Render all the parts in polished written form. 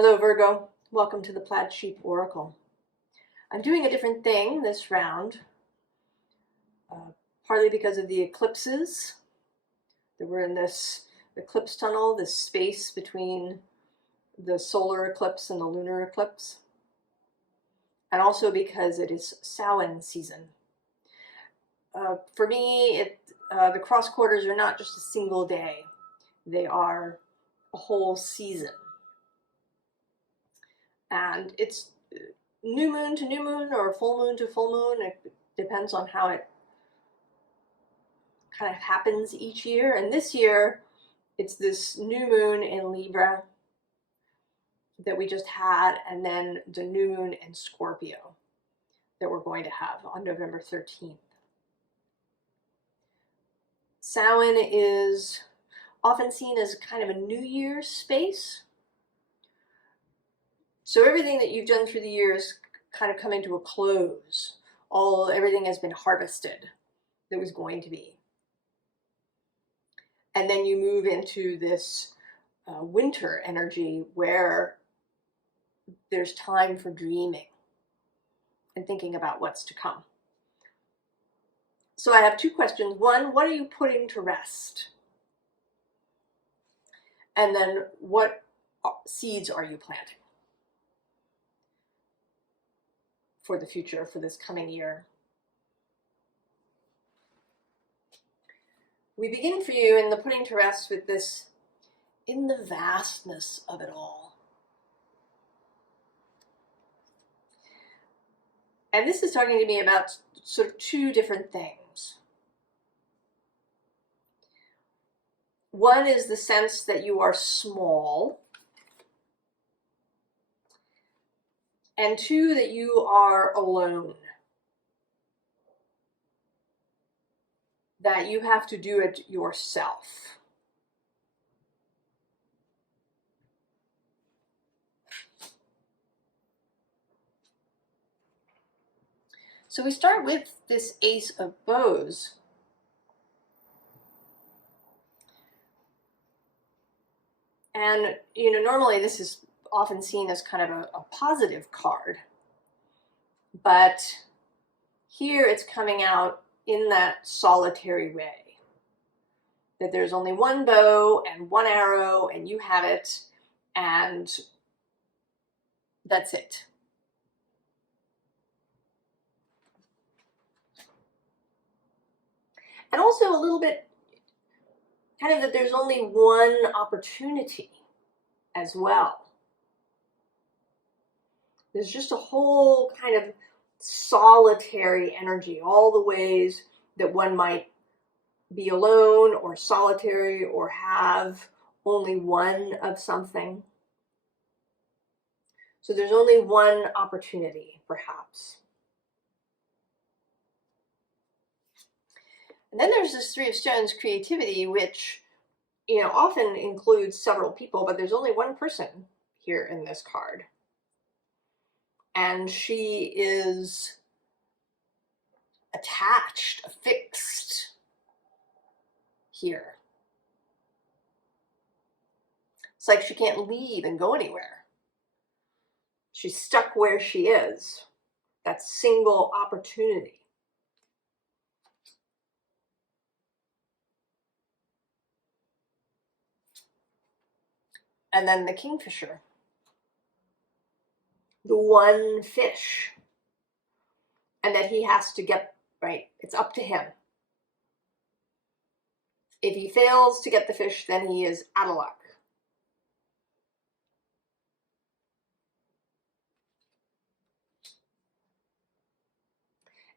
Hello Virgo, welcome to the Plaid Sheep Oracle. I'm doing a different thing this round, partly because of the eclipses. That we're in this eclipse tunnel, this space between the solar eclipse and the lunar eclipse, and also because it is Samhain season. For me, the cross quarters are not just a single day, they are a whole season. And it's new moon to new moon or full moon to full moon. It depends on how it kind of happens each year. And this year, it's this new moon in Libra that we just had, and then the new moon in Scorpio that we're going to have on November 13th. Samhain is often seen as kind of a New Year's space. So everything that you've done through the years kind of coming to a close. Everything has been harvested that was going to be. And then you move into this winter energy where there's time for dreaming and thinking about what's to come. So I have two questions. One, what are you putting to rest? And then what seeds are you planting for the future, for this coming year? We begin for you in the putting to rest with this, in the vastness of it all. And this is talking to me about sort of two different things. One is the sense that you are small, and two, that you are alone. That you have to do it yourself. So we start with this Ace of Bows. And, normally this is often seen as kind of a positive card. But here it's coming out in that solitary way. That there's only one bow and one arrow, and you have it, and that's it. And also a little bit kind of that there's only one opportunity as well. There's just a whole kind of solitary energy, all the ways that one might be alone or solitary or have only one of something. So there's only one opportunity, perhaps. And then there's this Three of Stones creativity, which, often includes several people, but there's only one person here in this card. And she is attached, affixed here. It's like she can't leave and go anywhere. She's stuck where she is. That single opportunity. And then the Kingfisher. The one fish. And that he has to get, right? It's up to him. If he fails to get the fish, then he is out of luck.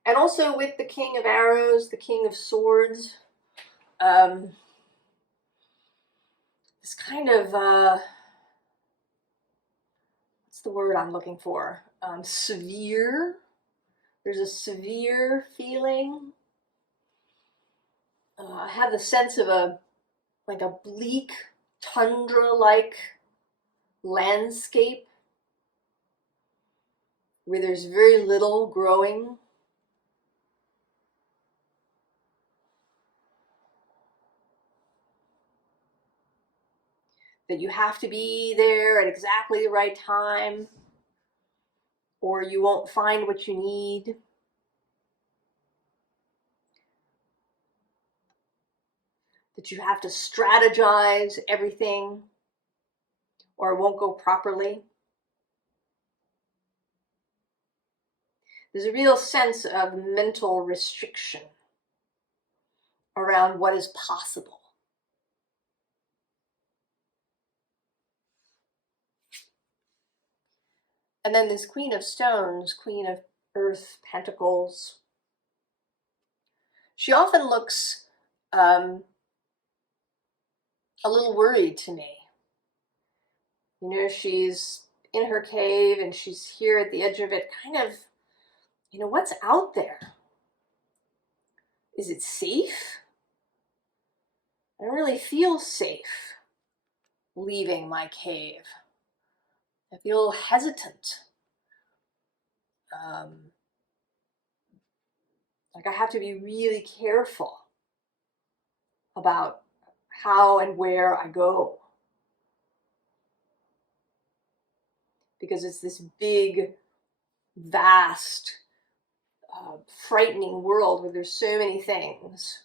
And also with the King of Arrows, the King of Swords, this kind of, what's the word I'm looking for? Severe. There's a severe feeling. I have the sense of a bleak, tundra-like landscape where there's very little growing. that you have to be there at exactly the right time, or you won't find what you need. That you have to strategize everything, or it won't go properly. There's a real sense of mental restriction around what is possible. And then this Queen of Stones, Queen of Earth, Pentacles, she often looks a little worried to me. You know, she's in her cave and she's here at the edge of it, kind of, you know, what's out there? Is it safe? I don't really feel safe leaving my cave. I feel hesitant. Like I have to be really careful about how and where I go. Because it's this big, vast, frightening world where there's so many things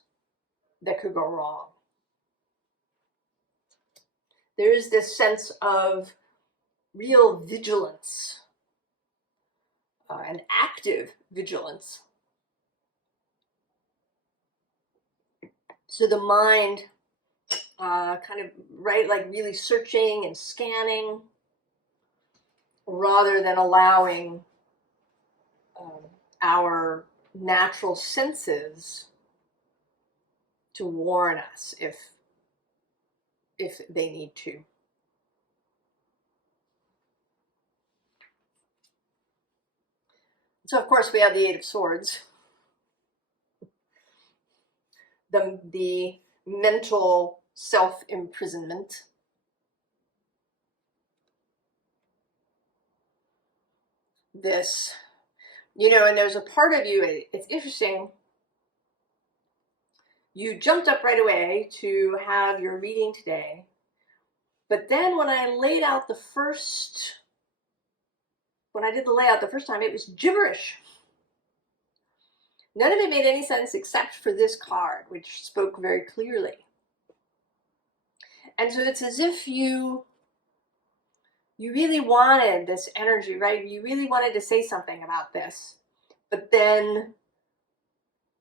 that could go wrong. There is this sense of real vigilance, an active vigilance. So the mind kind of, right, like really searching and scanning rather than allowing our natural senses to warn us if they need to. So of course we have the Eight of Swords, the mental self-imprisonment. This, you know, and there's a part of you, it's interesting, you jumped up right away to have your reading today, but then when I laid out when I did the layout the first time, it was gibberish. None of it made any sense except for this card, which spoke very clearly. And so it's as if you really wanted this energy, right? You really wanted to say something about this, but then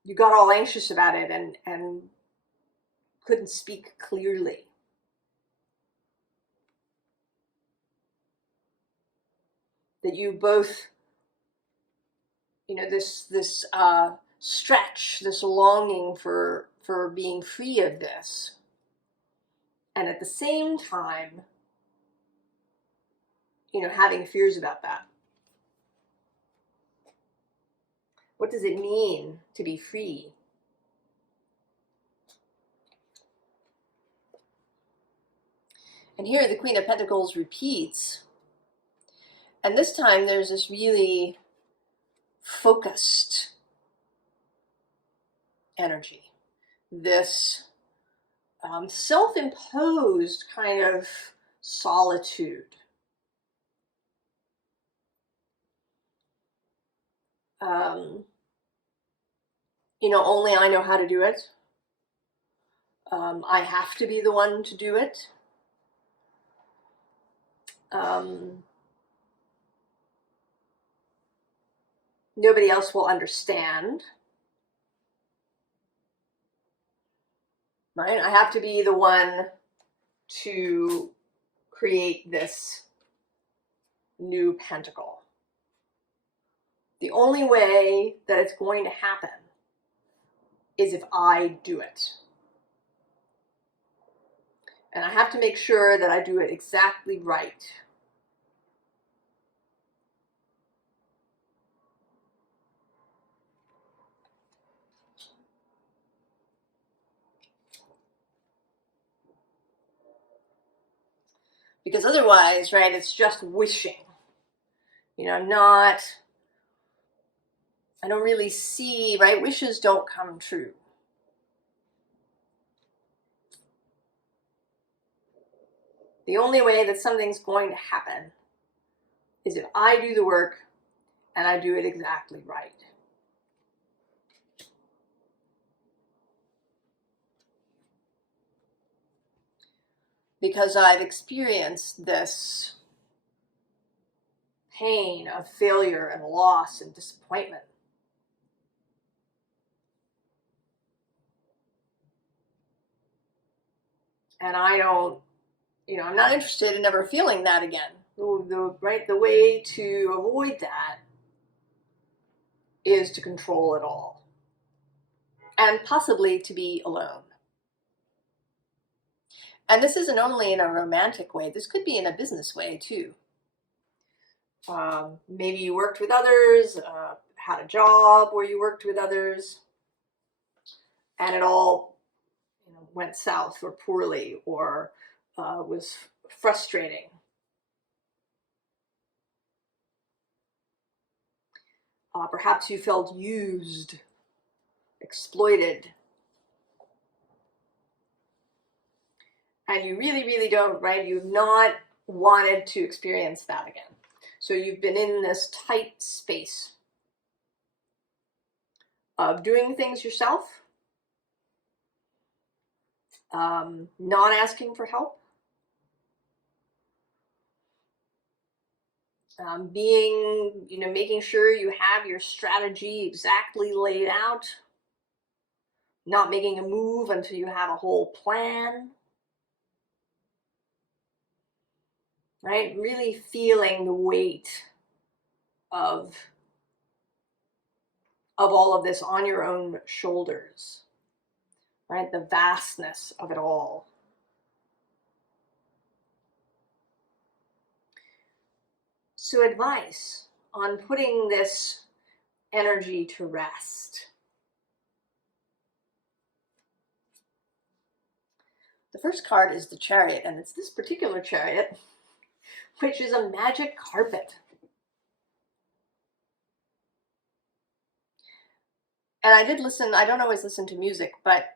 you got all anxious about it and couldn't speak clearly. That you both, you know, this stretch, this longing for being free of this, and at the same time, you know, having fears about that. What does it mean to be free? And here the Queen of Pentacles repeats, and this time there's this really focused energy, this self-imposed kind of solitude. You know, only I know how to do it. I have to be the one to do it. Nobody else will understand. Right? I have to be the one to create this new pentacle. The only way that it's going to happen is if I do it. And I have to make sure that I do it exactly right. Because otherwise, right, it's just wishing. You know, I don't really see, right, wishes don't come true. The only way that something's going to happen is if I do the work and I do it exactly right. Because I've experienced this pain of failure and loss and disappointment. And I don't, I'm not interested in ever feeling that again. The way to avoid that is to control it all. And possibly to be alone. And this isn't only in a romantic way, this could be in a business way too. Maybe you worked with others, had a job where you worked with others, and it all went south or poorly or was frustrating. Perhaps you felt used, exploited. And you really, really don't, right? You've not wanted to experience that again. So you've been in this tight space of doing things yourself, not asking for help, making sure you have your strategy exactly laid out, not making a move until you have a whole plan, right? Really feeling the weight of all of this on your own shoulders, right? The vastness of it all. So advice on putting this energy to rest. The first card is the Chariot, and it's this particular chariot, which is a magic carpet. And I did listen, I don't always listen to music, but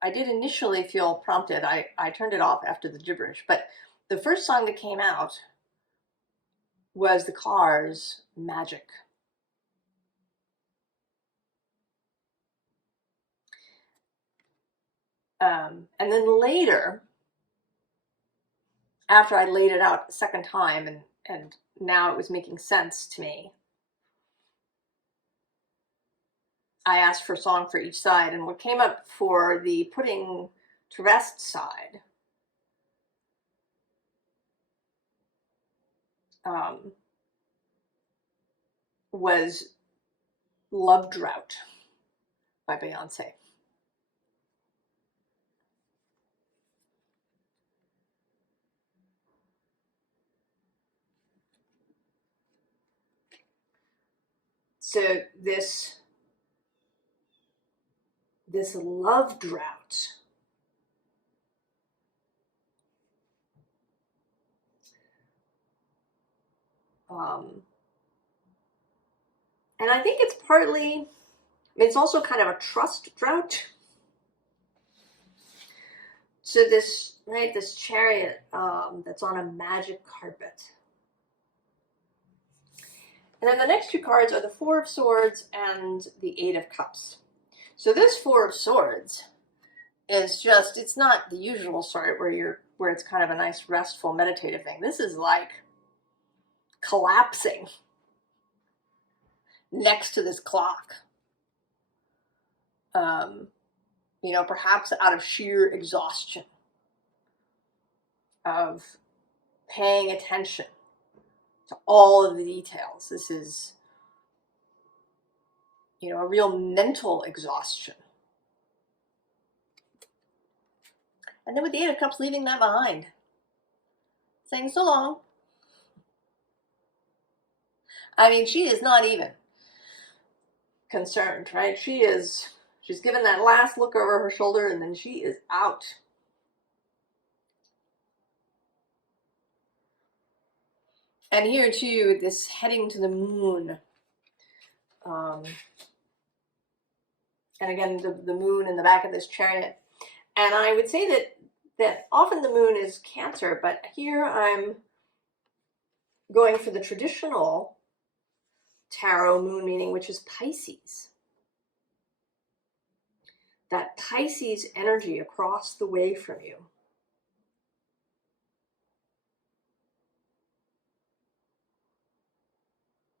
I did initially feel prompted. I turned it off after the gibberish, but the first song that came out was the Cars' Magic. And then later, after I laid it out a second time and now it was making sense to me, I asked for a song for each side, and what came up for the putting to rest side was Love Drought by Beyonce. So this love drought and I think it's partly, it's also kind of a trust drought. So this chariot that's on a magic carpet. And then the next two cards are the Four of Swords and the Eight of Cups. So this Four of Swords is just, it's not the usual sort where it's kind of a nice restful meditative thing. This is like collapsing next to this clock. Perhaps out of sheer exhaustion of paying attention to all of the details. This is, a real mental exhaustion. And then with the Eight of Cups, leaving that behind. Saying so long. I mean, she is not even concerned, right? She's given that last look over her shoulder and then she is out. And here too, this heading to the moon. And again, the moon in the back of this chariot. And I would say that that often the moon is Cancer, but here I'm going for the traditional tarot moon meaning, which is Pisces. That Pisces energy across the way from you.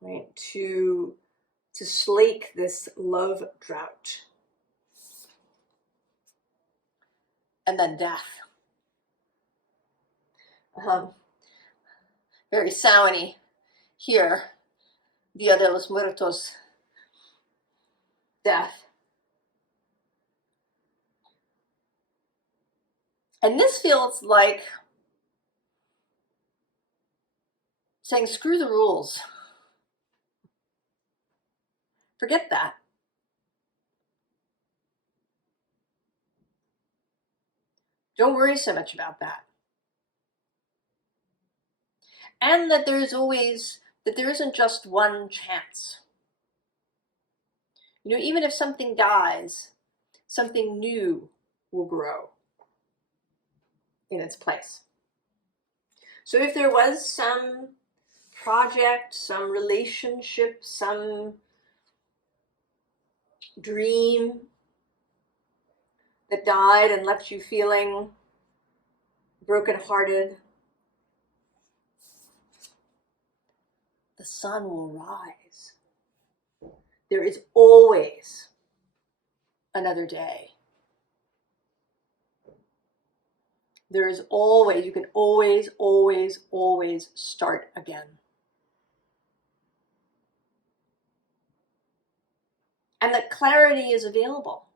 Right? To slake this love drought. And then death. Very Samhain here. Dia de los Muertos. Death. And this feels like saying, screw the rules. Forget that. Don't worry so much about that. And that there isn't just one chance. You know, even if something dies, something new will grow in its place. So if there was some project, some relationship, some dream that died and left you feeling brokenhearted, the sun will rise. There is always another day. There is always, you can always, always, always start again. And that clarity is available.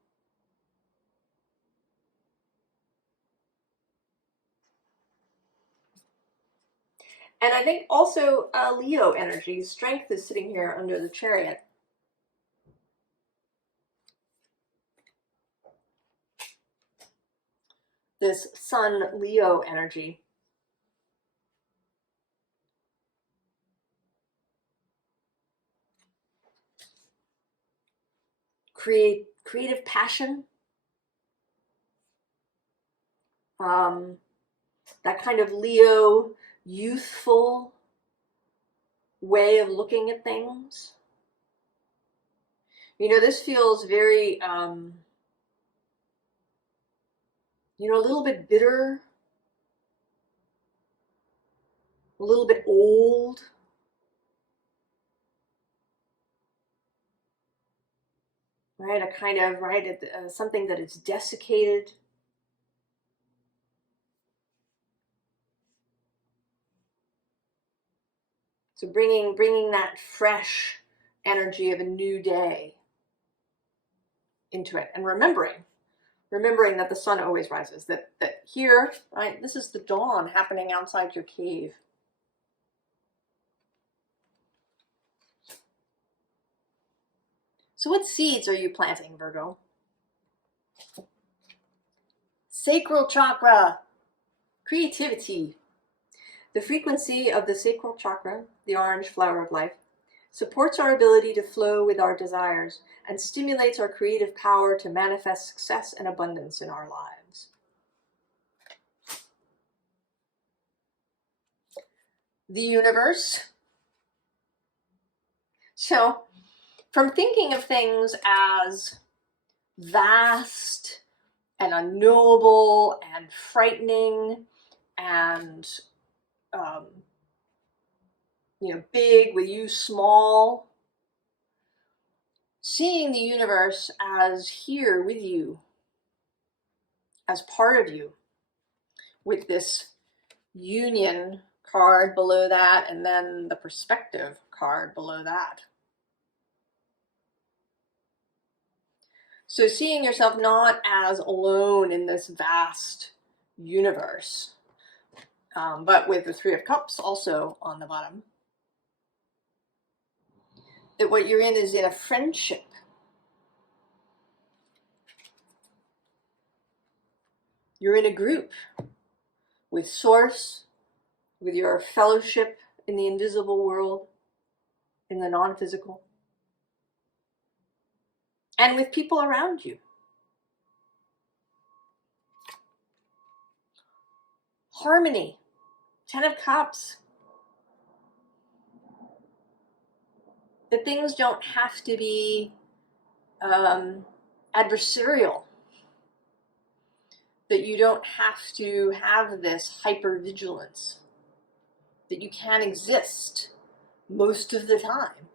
And I think also Leo energy, strength is sitting here under the Chariot. This Sun Leo energy. Creative passion. That kind of Leo, youthful way of looking at things. You know, this feels very, you know, a little bit bitter, a little bit old. Right, a kind of, right, something that is desiccated. So bringing that fresh energy of a new day into it, and remembering that the sun always rises, that here, right, this is the dawn happening outside your cave. So what seeds are you planting, Virgo? Sacral chakra, creativity. The frequency of the sacral chakra, the orange flower of life, supports our ability to flow with our desires and stimulates our creative power to manifest success and abundance in our lives. The universe. So, from thinking of things as vast and unknowable and frightening and you know, big with you small, seeing the universe as here with you, as part of you, with this union card below that and then the perspective card below that. So seeing yourself not as alone in this vast universe, but with the Three of Cups also on the bottom. That what you're in is in a friendship. You're in a group with Source, with your fellowship in the invisible world, in the non-physical, and with people around you. harmony. 10 of Cups. That things don't have to be adversarial. That you don't have to have this hypervigilance. That you can exist most of the time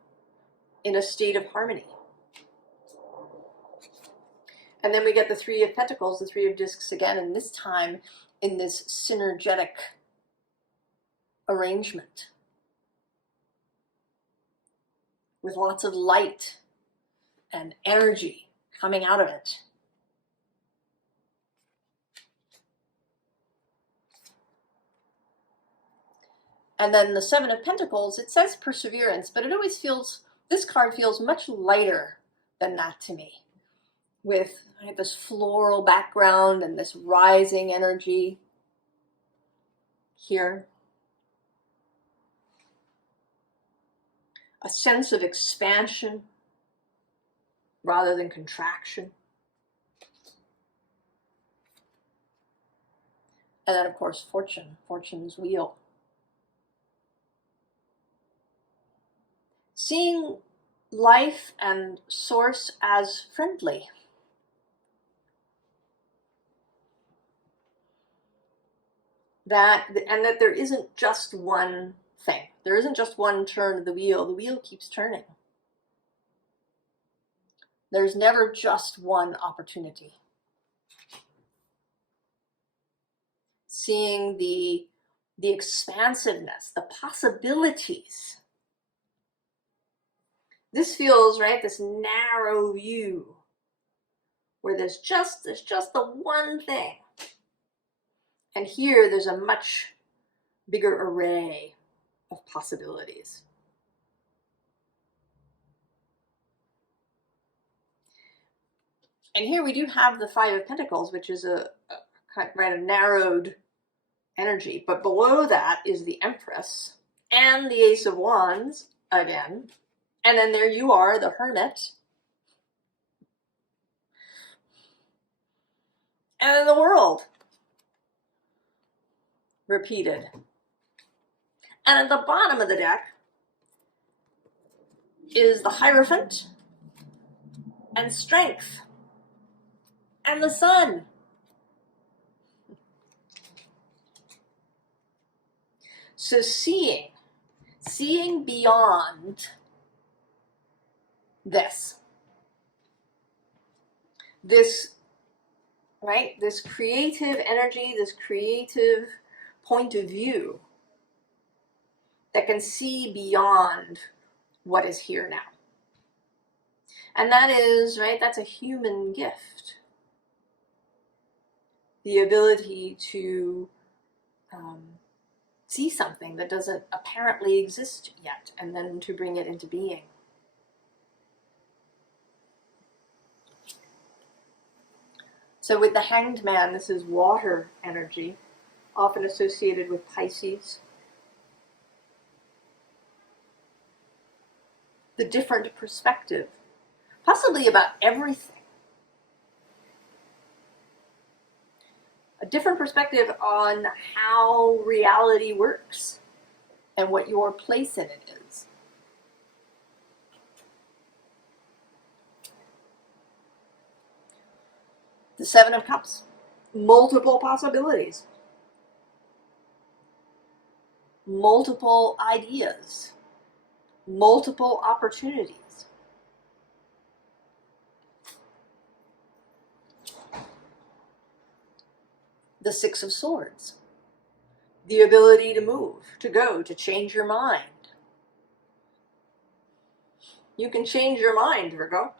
in a state of harmony. And then we get the Three of Pentacles, the Three of Discs again, and this time in this synergetic arrangement with lots of light and energy coming out of it. And then the Seven of Pentacles, it says perseverance, but it always feels, this card feels much lighter than that to me. With this floral background and this rising energy here. A sense of expansion rather than contraction. And then, of course, fortune, fortune's wheel. Seeing life and source as friendly. And that there isn't just one thing. There isn't just one turn of the wheel. The wheel keeps turning. There's never just one opportunity. Seeing the expansiveness, the possibilities. This feels, right, this narrow view where there's just the one thing. And here there's a much bigger array of possibilities. And here we do have the Five of Pentacles, which is a kind of narrowed energy. But below that is the Empress and the Ace of Wands again. And then there you are, the Hermit. And then the World. Repeated. And at the bottom of the deck is the Hierophant and Strength and the Sun. So seeing beyond this right, this creative energy, this creative point of view that can see beyond what is here now. And that is, right, that's a human gift. The ability to see something that doesn't apparently exist yet, and then to bring it into being. So with the Hanged Man, this is water energy, often associated with Pisces. The different perspective, possibly about everything. A different perspective on how reality works and what your place in it is. The Seven of Cups, multiple possibilities, multiple ideas, multiple opportunities. The Six of Swords, the ability to move, to go, to change your mind. You can change your mind, Virgo.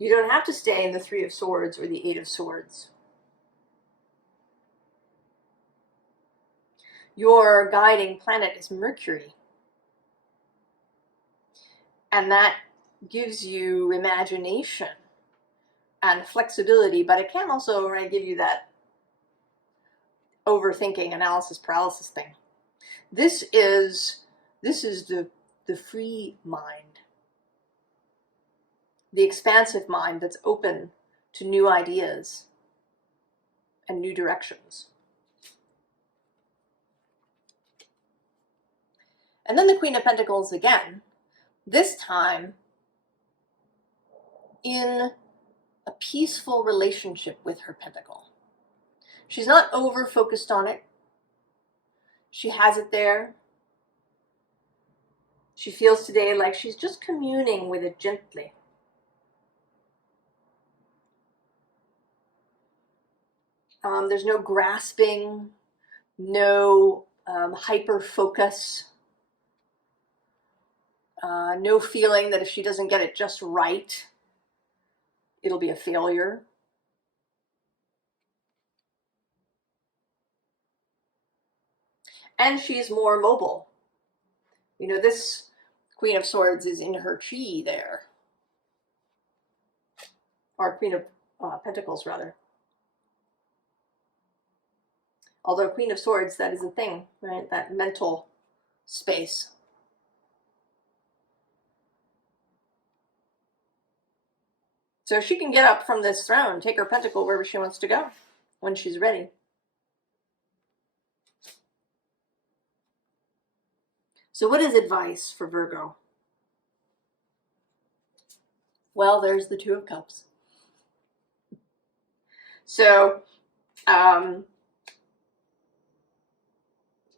You don't have to stay in the Three of Swords or the Eight of Swords. Your guiding planet is Mercury. And that gives you imagination and flexibility, but it can also give you that overthinking, analysis paralysis thing. This is the free mind. The expansive mind that's open to new ideas. and new directions. And then the Queen of Pentacles again, this time in a peaceful relationship with her pentacle. She's not over focused on it. She has it there. She feels today like she's just communing with it gently. There's no grasping, no hyper focus, no feeling that if she doesn't get it just right, it'll be a failure. And she's more mobile. You know, this Queen of Swords is in her chi there. Or Queen of Pentacles, rather. Although Queen of Swords, that is a thing, right? That mental space. So she can get up from this throne, take her pentacle wherever she wants to go when she's ready. So what is advice for Virgo? Well, there's the Two of Cups. So,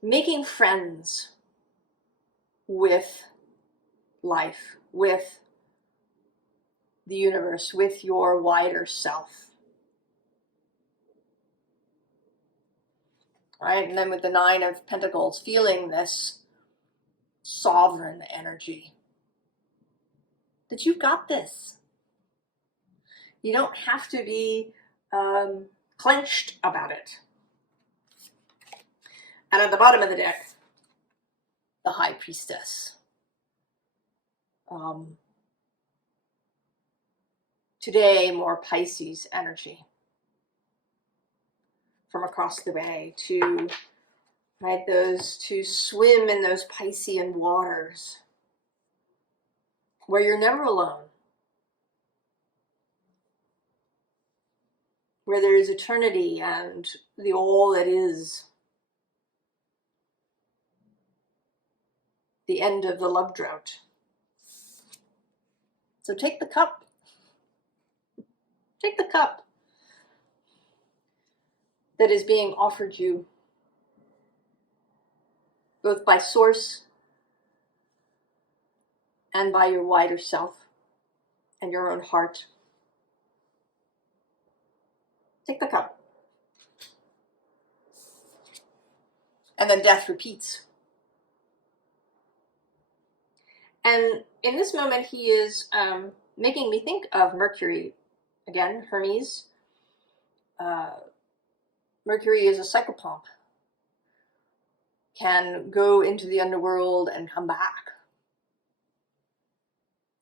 making friends with life, with the universe, with your wider self. Right? And then with the Nine of Pentacles, feeling this sovereign energy. That you've got this. You don't have to be clenched about it. And at the bottom of the deck, the High Priestess. Today, more Pisces energy from across the bay to, right, those to swim in those Piscean waters where you're never alone, where there is eternity and the all that is, the end of the love drought. So take the cup. Take the cup that is being offered you both by Source and by your wider self and your own heart. Take the cup. And then death repeats. And in this moment, he is making me think of Mercury. Again, Hermes. Mercury is a psychopomp. Can go into the underworld and come back.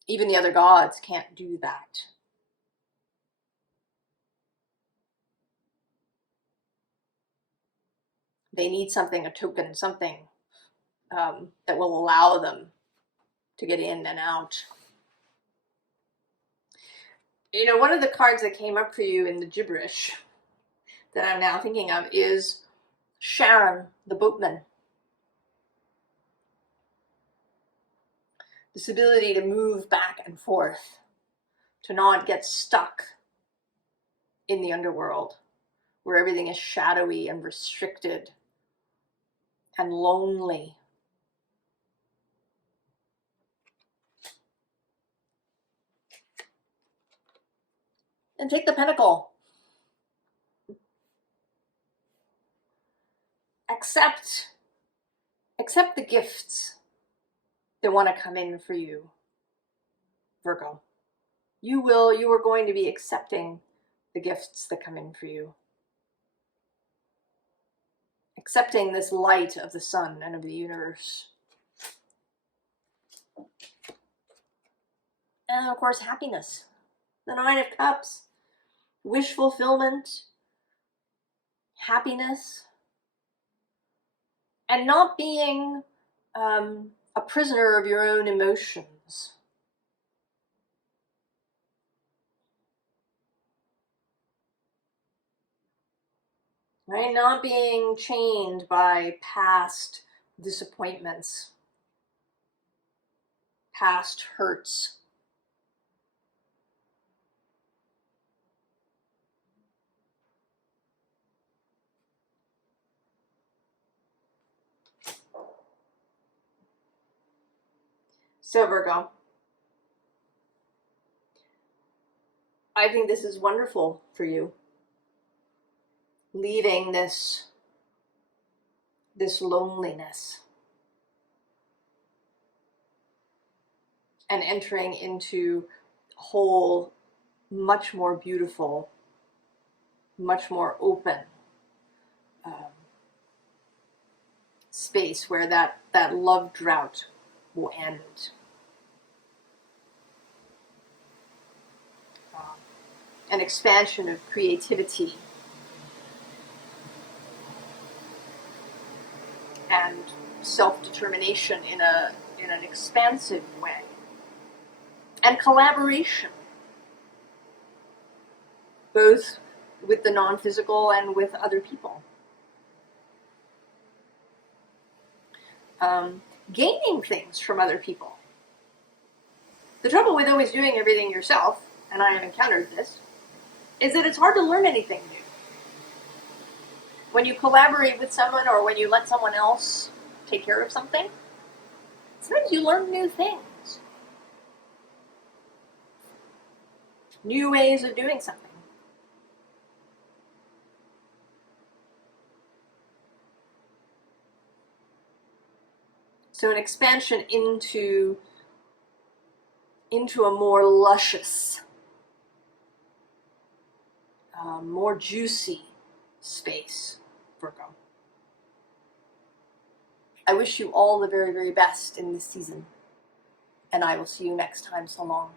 Even the other gods can't do that. They need something, a token, something that will allow them to get in and out. You know, one of the cards that came up for you in the gibberish that I'm now thinking of is Sharon, the boatman. This ability to move back and forth, to not get stuck in the underworld, where everything is shadowy and restricted and lonely. And take the pentacle. Accept the gifts that want to come in for you, Virgo. You are going to be accepting the gifts that come in for you. Accepting this light of the sun and of the universe. And of course, happiness. The Nine of Cups. Wish fulfillment. Happiness. And not being a prisoner of your own emotions. right? Not being chained by past disappointments, past hurts. So Virgo, I think this is wonderful for you. Leaving this loneliness and entering into a whole, much more beautiful, much more open space where that love drought will end. An expansion of creativity and self-determination in an expansive way, and collaboration, both with the non-physical and with other people. Gaining things from other people. The trouble with always doing everything yourself, and I have encountered this, is that it's hard to learn anything new. When you collaborate with someone or when you let someone else take care of something, sometimes you learn new things. New ways of doing something. So an expansion into a more luscious, more juicy space, Virgo. I wish you all the very, very best in this season, and I will see you next time. So long.